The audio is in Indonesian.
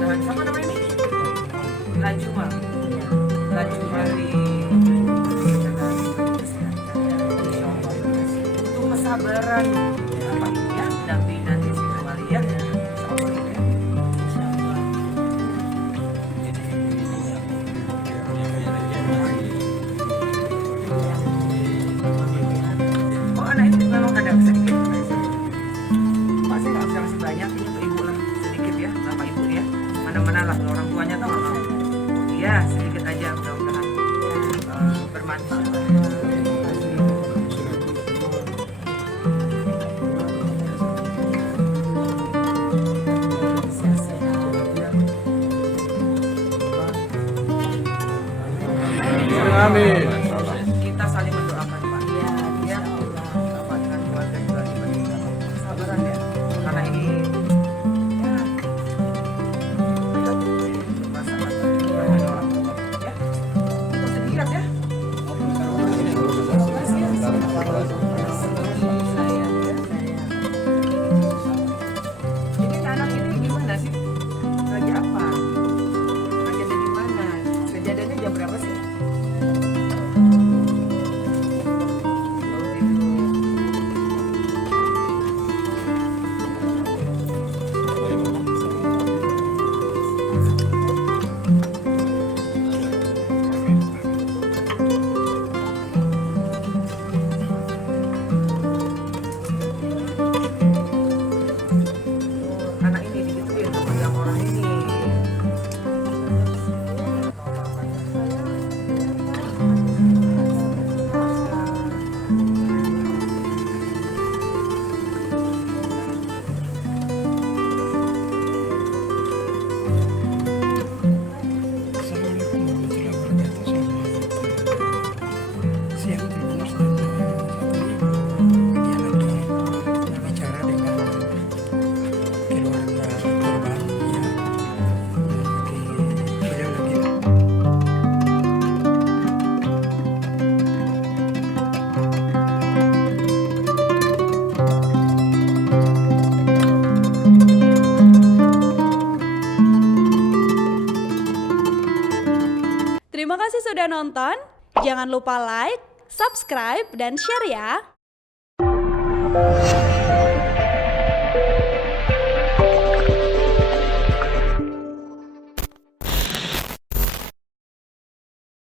sama namanya ini Lanjumal di itu kesabaran apa ya dampingan di situ kali ya. Oh anak itu memang ada sedikit pasti nggak bisa kasih banyak, ini untuk ibu lah sedikit ya, bapak ibu ya, mana-mana lah orang tuanya tahu nggak mau. Iya sedikit aja, mudah-mudahan bermanfaat. Amin. Kita saling mendoakan Pak. Ya, Bapak dengan keluarga juga diberi kesabaran ya. Karena ini ya kita masalah banyak orang tua ya. Kita bisa lihat ya. Ini anak ini gimana sih? Lagi apa? Lagi ada di mana? Kejadiannya jam berapa sih? Anak ini digituin sama yang orang ini. Siang tidur dan satu ini dia lagi bicara dengan keluarga korban ya. Jadi beliau lagi Terima kasih sudah nonton. Jangan lupa like, subscribe, dan share ya.